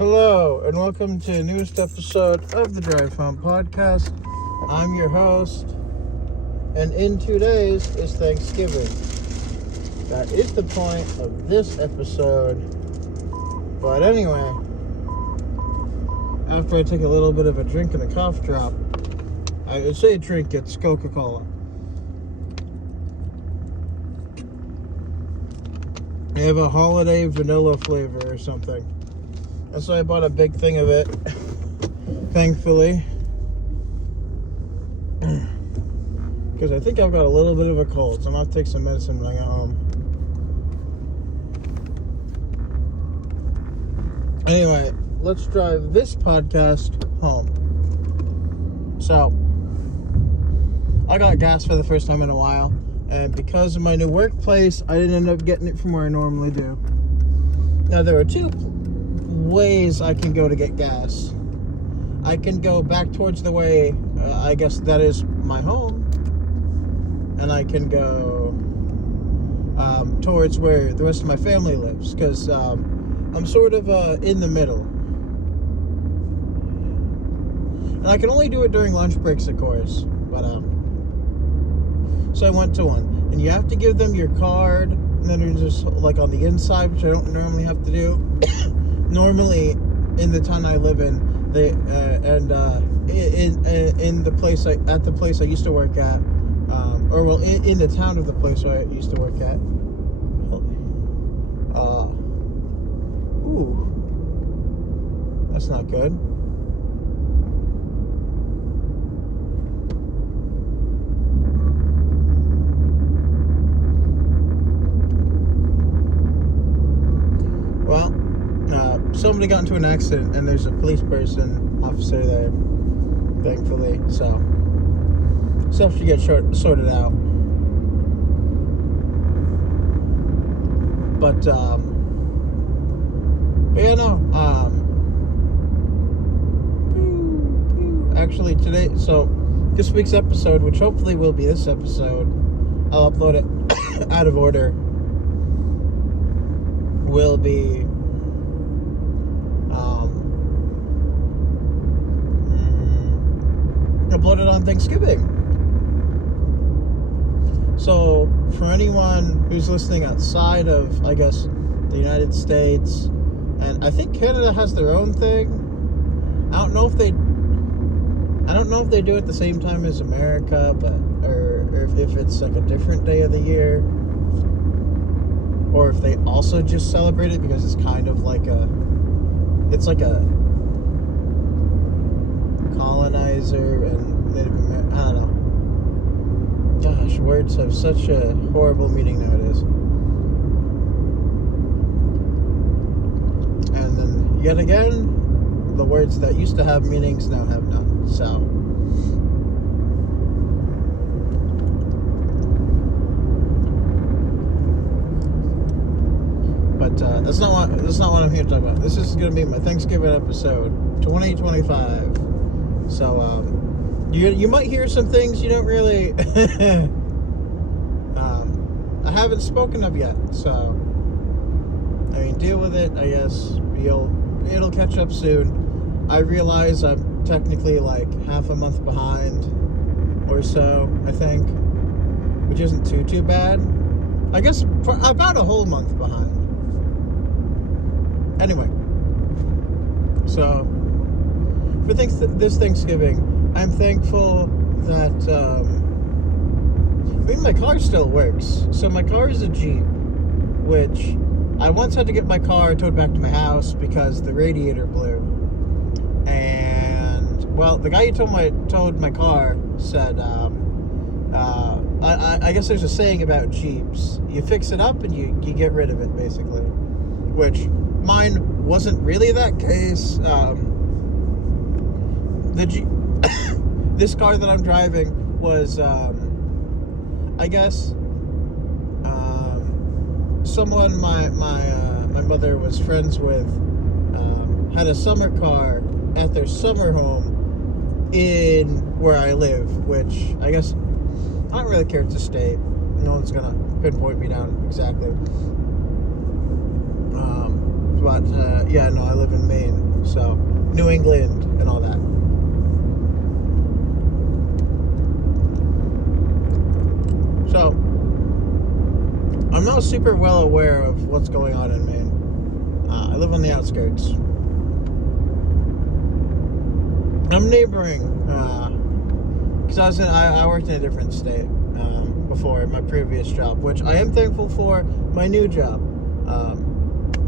Hello, and welcome to the newest episode of the Drive Home Podcast. I'm your host, and in 2 days is Thanksgiving. That is the point of this episode. But anyway, after I take a little bit of a drink and a cough drop, I would say drink, it's Coca-Cola. I have a holiday vanilla flavor or something. And so I bought a big thing of it, thankfully. Because I think I've got a little bit of a cold, so I'm going to have to take some medicine when I get home. Anyway, let's drive this podcast home. So, I got gas for the first time in a while. And because of my new workplace, I didn't end up getting it from where I normally do. Now, there are two ways I can go to get gas. I can go back towards the way, I guess that is my home, and I can go towards where the rest of my family lives, because I'm sort of in the middle. And I can only do it during lunch breaks, of course, but so I went to one, and you have to give them your card, and then there's just like on the inside, which I don't normally have to do. Normally, in the town I live in, they in the place at the place I used to work at, in the town of the place where I used to work at. Ooh, that's not good. Well. Somebody got into an accident, and there's a police officer there, thankfully, so stuff should get sorted out. But yeah, no, actually today, so this week's episode, which hopefully will be this episode, I'll upload it out of order, will be uploaded on Thanksgiving. So for anyone who's listening outside of, I guess, the United States, and I think Canada has their own thing. I don't know if they do it at the same time as America, but or if it's like a different day of the year, or if they also just celebrate it because it's kind of like a colonizer and Native American, I don't know. Gosh, words have such a horrible meaning nowadays. And then, yet again, the words that used to have meanings now have none. So, but that's not what I'm here to talk about. This is going to be my Thanksgiving episode, 2025. So, you might hear some things you don't really, I haven't spoken of yet, so, I mean, deal with it, I guess. It'll catch up soon. I realize I'm technically like half a month behind, or so, I think, which isn't too bad. I guess about a whole month behind. Anyway, so, for this Thanksgiving, I'm thankful that, my car still works. So my car is a Jeep, which I once had to get my car towed back to my house because the radiator blew. And, well, the guy who towed my car said, I guess there's a saying about Jeeps. You fix it up and you get rid of it, basically. Which, mine wasn't really that case. This car that I'm driving was, I guess, someone my mother was friends with had a summer car at their summer home in where I live, which I guess I don't really care to state. No one's gonna pinpoint me down exactly. But, yeah, no, I live in Maine, so New England and all that. So, I'm not super well aware of what's going on in Maine. I live on the outskirts. I'm neighboring, because I worked in a different state before my previous job, which I am thankful for my new job.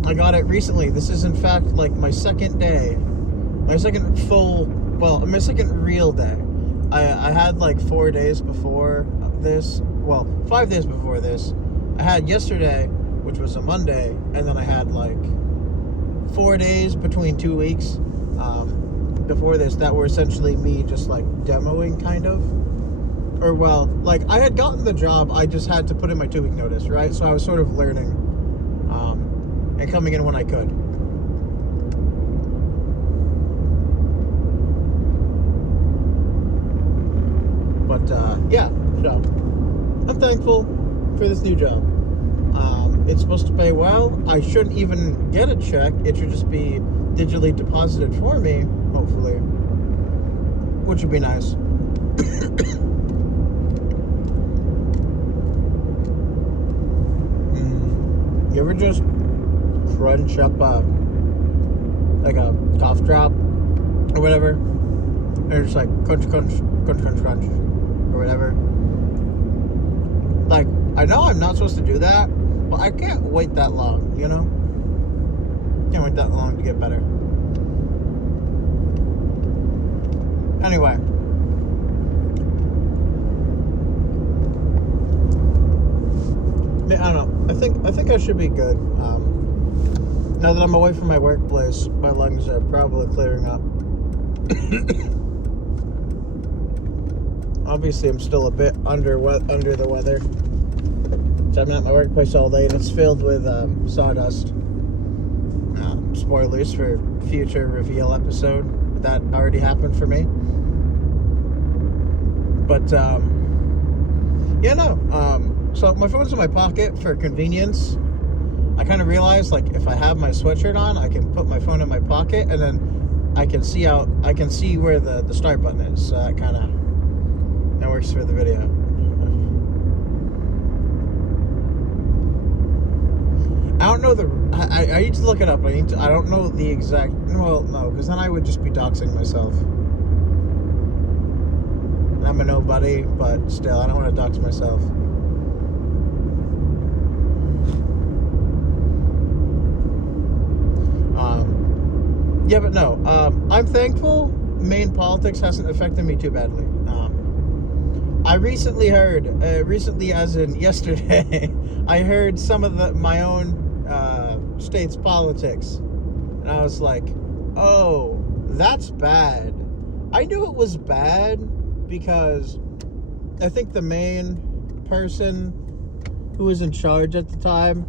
I got it recently. This is in fact like my second day, my second real day. I had like 4 days before this, 5 days before this. I had yesterday, which was a Monday, and then I had like 4 days between 2 weeks before this that were essentially me just like demoing, kind of. Or, well, like, I had gotten the job, I just had to put in my 2-week notice, right? So I was sort of learning and coming in when I could. But, yeah, so I'm thankful for this new job. It's supposed to pay well. I shouldn't even get a check. It should just be digitally deposited for me, hopefully, which would be nice. You ever just crunch up like a cough drop or whatever? And you're just like crunch, crunch, crunch, crunch, crunch, or whatever. Like, I know I'm not supposed to do that, but I can't wait that long, you know? Can't wait that long to get better. Anyway. I don't know. I think I should be good. Now that I'm away from my workplace, my lungs are probably clearing up. Obviously, I'm still a bit under the weather. So I'm at my workplace all day, and it's filled with sawdust. Spoilers for future reveal episode. That already happened for me. But yeah, no. So my phone's in my pocket for convenience. I kind of realized, like, if I have my sweatshirt on, I can put my phone in my pocket, and then I can see where the start button is. So that works for the video. I don't know I need to look it up. I don't know the exact. Well, no, because then I would just be doxing myself. I'm a nobody, but still, I don't want to dox myself. Yeah, but no. I'm thankful Maine politics hasn't affected me too badly. I recently heard, as in yesterday, I heard some of my own state's politics, and I was like, oh, that's bad. I knew it was bad because I think the main person who was in charge at the time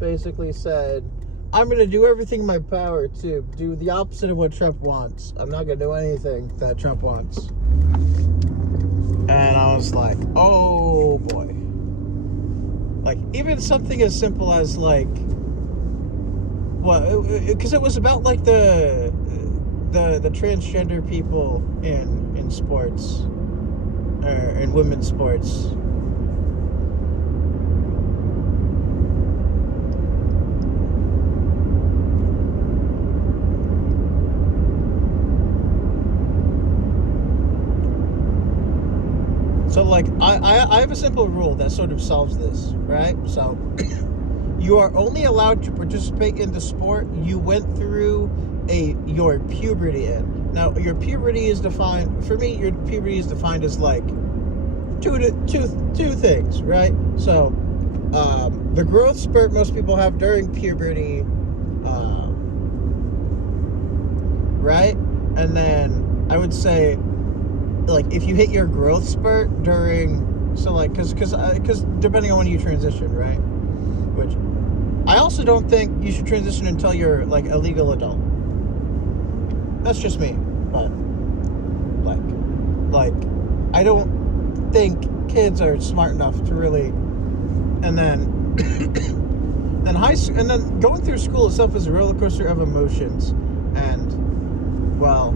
basically said, I'm going to do everything in my power to do the opposite of what Trump wants. I'm not going to do anything that Trump wants. And I was like, oh boy. Like, even something as simple as, like, because it was about, like, the transgender people in sports, or in women's sports. So, like, I have a simple rule that sort of solves this, right? So, you are only allowed to participate in the sport you went through your puberty in. Now, your puberty is defined, for me, your puberty is defined as, like, two things, right? So, the growth spurt most people have during puberty, right? And then I would say, like, if you hit your growth spurt during, so, like, because depending on when you transition, right? Which I also don't think you should transition until you're, like, a legal adult. That's just me. But, like I don't think kids are smart enough to really. And then then and then going through school itself is a roller coaster of emotions, and well,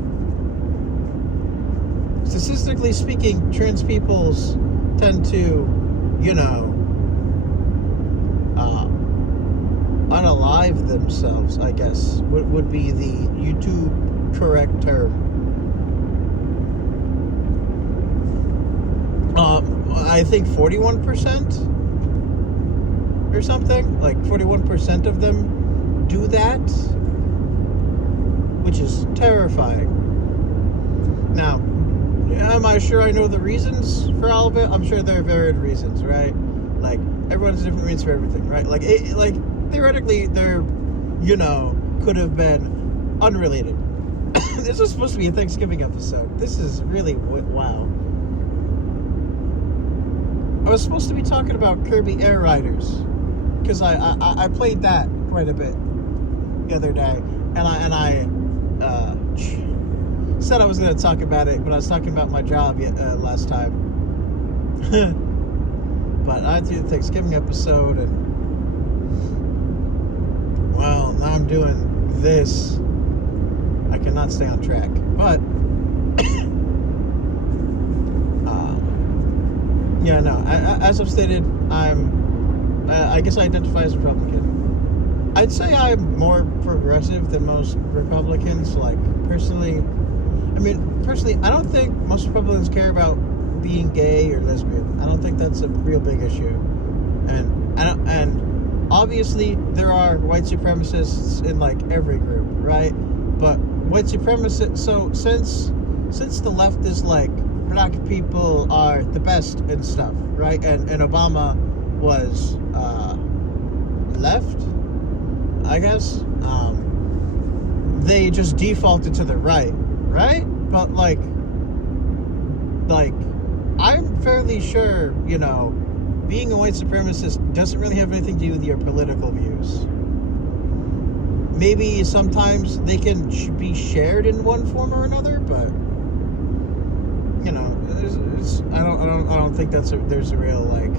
statistically speaking, trans peoples tend to, unalive themselves, I guess, would be the YouTube correct term. I think 41% or something, like 41% of them do that, which is terrifying. Now, am I sure I know the reasons for all of it? I'm sure there are varied reasons, right? Like, everyone's different reasons for everything, right? Like, theoretically, there, could have been unrelated. This was supposed to be a Thanksgiving episode. This is really, wow. I was supposed to be talking about Kirby Air Riders, because I played that quite a bit the other day, and I said I was going to talk about it, but I was talking about my job last time. But I did the Thanksgiving episode, and well, now I'm doing this. I cannot stay on track, but yeah, no. As I've stated, I guess I identify as a Republican. I'd say I'm more progressive than most Republicans. Like, personally, I don't think most Republicans care about being gay or lesbian. I don't think that's a real big issue. And obviously there are white supremacists in like every group, right? But white supremacists. So since the left is like, black people are the best and stuff, right? And Obama was left, I guess. They just defaulted to the right? But like I'm fairly sure, being a white supremacist doesn't really have anything to do with your political views. Maybe sometimes they can be shared in one form or another, but I don't think there's a real like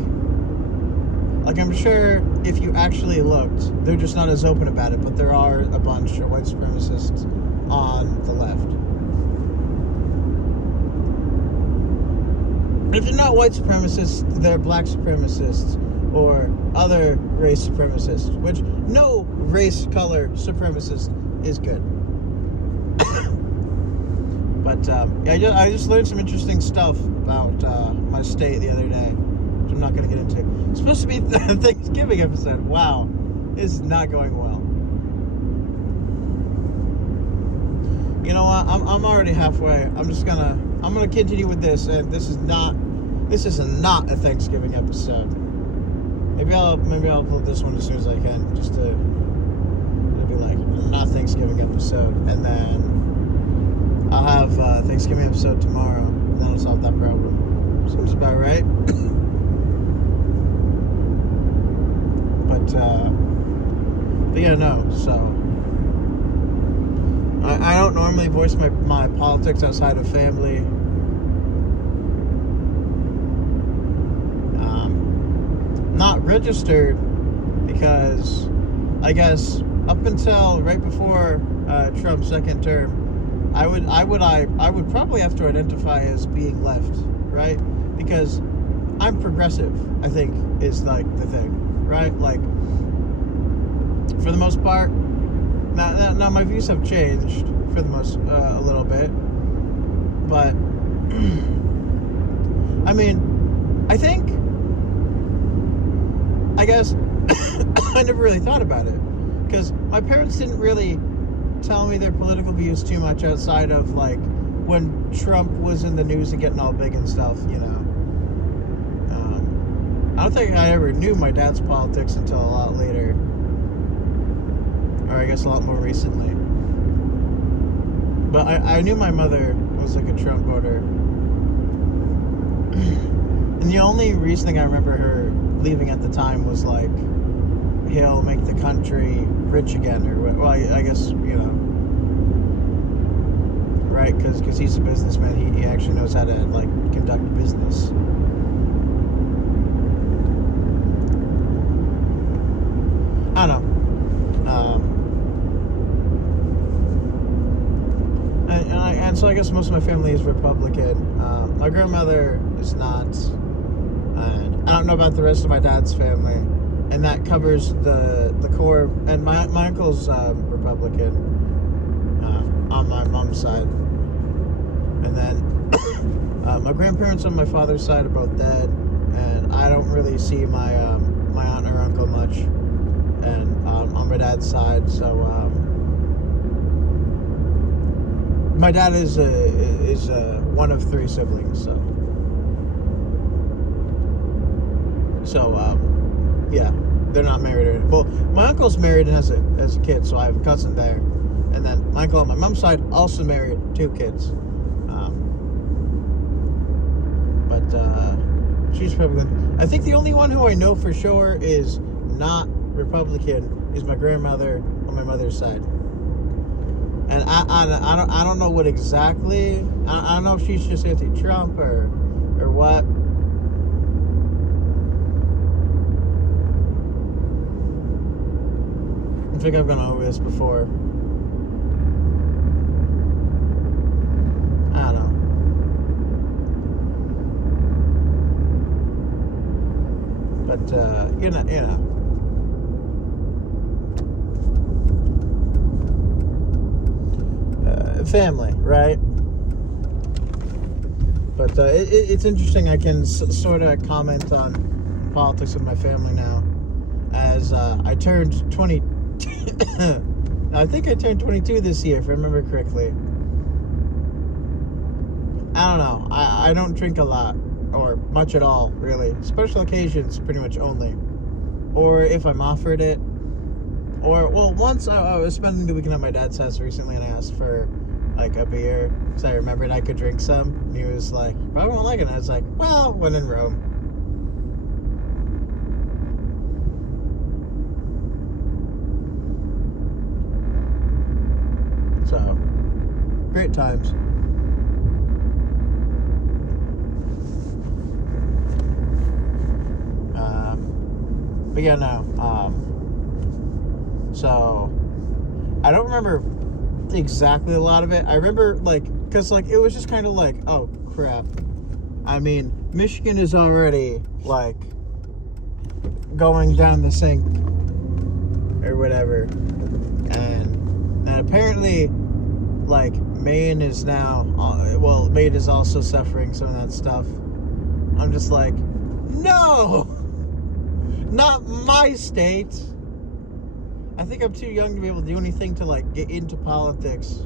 I'm sure if you actually looked, they're just not as open about it, but there are a bunch of white supremacists on the left. If they're not white supremacists, they're black supremacists or other race supremacists, which no race color supremacist is good. But I just learned some interesting stuff about my state the other day, which I'm not going to get into. It's supposed to be a Thanksgiving episode. Wow, this is not going well. You know what? I'm already halfway. I'm gonna continue with this, and this is not a Thanksgiving episode. Maybe I'll upload this one as soon as I can, just to it'll be like not Thanksgiving episode, and then I'll have a Thanksgiving episode tomorrow, and that'll solve that problem. Seems about right. But yeah, no. So I don't normally voice my politics outside of family. Not registered because I guess up until right before Trump's second term, I would probably have to identify as being left, right? Because I'm progressive, I think, is like the thing, right? Like, for the most part. Now my views have changed for the most a little bit, but I guess I never really thought about it, because my parents didn't really tell me their political views too much outside of like when Trump was in the news and getting all big and stuff, I don't think I ever knew my dad's politics until a lot later, or I guess a lot more recently. But I knew my mother was like a Trump voter, and the only reasoning I remember her leaving at the time was like, he'll make the country rich again, or well, I guess right, because he's a businessman. He actually knows how to like conduct business. I and so I guess most of my family is Republican. My grandmother is not, and I don't know about the rest of my dad's family, and that covers the core. And my uncle's Republican on my mom's side, and then my grandparents on my father's side are both dead, and I don't really see my aunt or uncle much, and on my dad's side, so. My dad is one of 3 siblings, so yeah, they're not married. Well, my uncle's married and has a kid, so I have a cousin there, and then my uncle on my mom's side also married 2 kids, but she's Republican. I think the only one who I know for sure is not Republican is my grandmother on my mother's side. And I don't know what exactly. I don't know if she's just anti-Trump or what. I think I've gone over this before. I don't know. But you know. Family, right? But it's interesting. I can sort of comment on politics with my family now, as I turned 20. I think I turned 22 this year, if I remember correctly. I don't know. I don't drink a lot, or much at all, really. Special occasions, pretty much only, or if I'm offered it. Or, well, once I was spending the weekend at my dad's house recently, and I asked for like a beer because I remembered I could drink some, and he was like, "But I won't like it." And I was like, "Well, when in Rome." So, great times. But yeah, no. So, I don't remember exactly a lot of it. I remember, like, because, like, it was just kind of like, oh, crap. I mean, Michigan is already, like, going down the sink or whatever. And apparently, like, Maine is now, Maine is also suffering some of that stuff. I'm just like, no! Not my state! I think I'm too young to be able to do anything to, like, get into politics.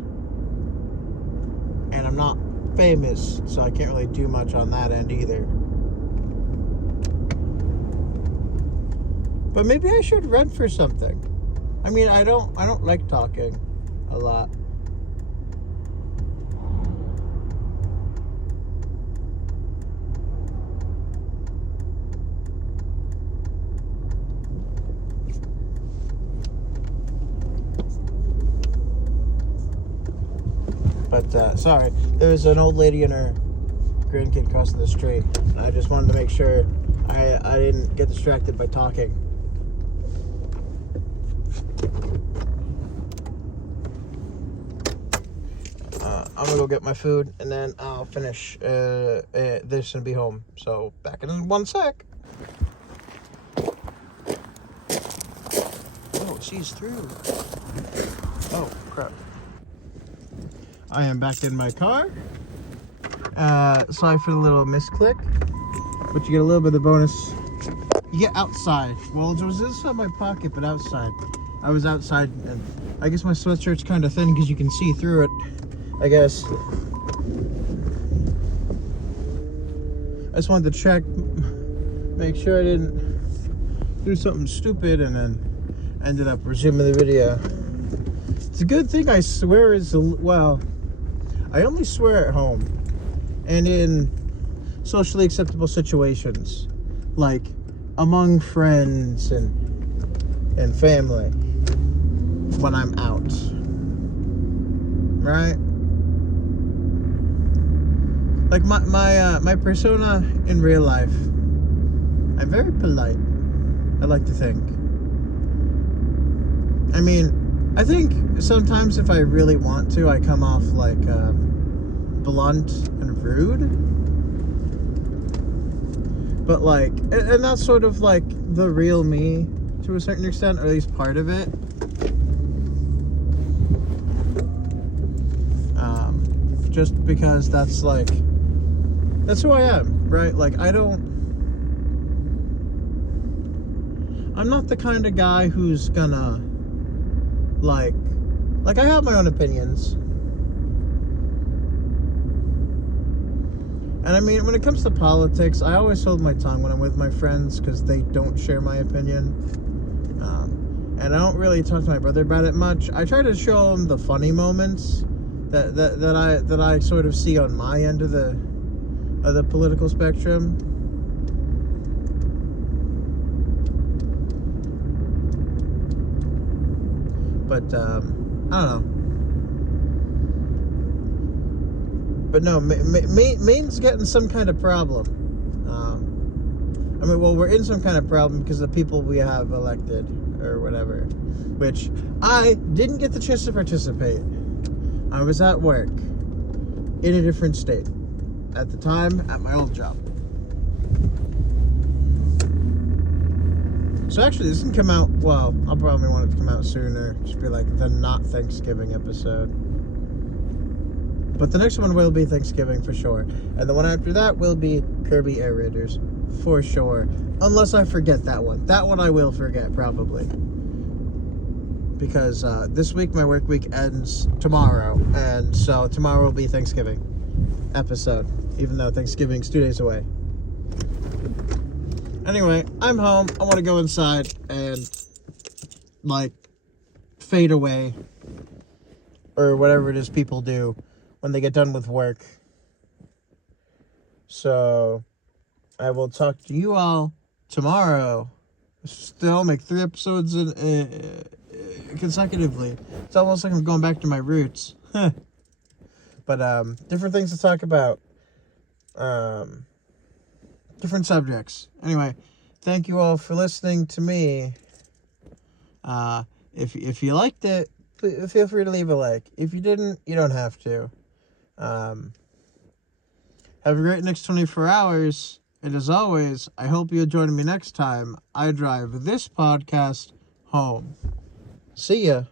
And I'm not famous, so I can't really do much on that end either. But maybe I should run for something. I mean, I don't like talking a lot. But, sorry, there was an old lady and her grandkid crossing the street. And I just wanted to make sure I didn't get distracted by talking. I'm gonna go get my food, and then I'll finish this and be home. So, back in 1 sec. Oh, it sees through. Oh, crap. I am back in my car. Sorry for the little misclick, but you get a little bit of the bonus. You get outside. Well, there was this in my pocket, but outside. I was outside, and I guess my sweatshirt's kind of thin because you can see through it, I guess. I just wanted to check, make sure I didn't do something stupid, and then ended up resuming the video. It's a good thing I swear is, well, I only swear at home and in socially acceptable situations, like among friends and family when I'm out, right? Like my persona in real life, I'm very polite, I like to think. I mean, I think sometimes if I really want to, I come off like blunt and rude. But, like, and that's sort of, like, the real me to a certain extent, or at least part of it. Just because that's, like, that's who I am, right? Like, I'm not the kind of guy who's gonna, like, I have my own opinions. And I mean, when it comes to politics, I always hold my tongue when I'm with my friends because they don't share my opinion. And I don't really talk to my brother about it much. I try to show him the funny moments that I sort of see on my end of the political spectrum. But I don't know. But no, Maine's getting some kind of problem. I mean, well, we're in some kind of problem because of the people we have elected or whatever, which I didn't get the chance to participate. I was at work in a different state at the time at my old job. So actually, this can come out, well, I'll probably want it to come out sooner. Just be like the not Thanksgiving episode. But the next one will be Thanksgiving for sure. And the one after that will be Kirby Air Raiders for sure. Unless I forget that one. That one I will forget probably. Because this week, my work week ends tomorrow. And so tomorrow will be Thanksgiving episode. Even though Thanksgiving's 2 days away. Anyway, I'm home. I want to go inside and, like, fade away. Or whatever it is people do when they get done with work. So, I will talk to you all tomorrow. Still make 3 episodes consecutively. It's almost like I'm going back to my roots. But, different things to talk about. Different subjects. Anyway, thank you all for listening to me. If you liked it, feel free to leave a like. If you didn't, you don't have to. Have a great next 24 hours. And as always, I hope you'll join me next time I drive this podcast home. See ya.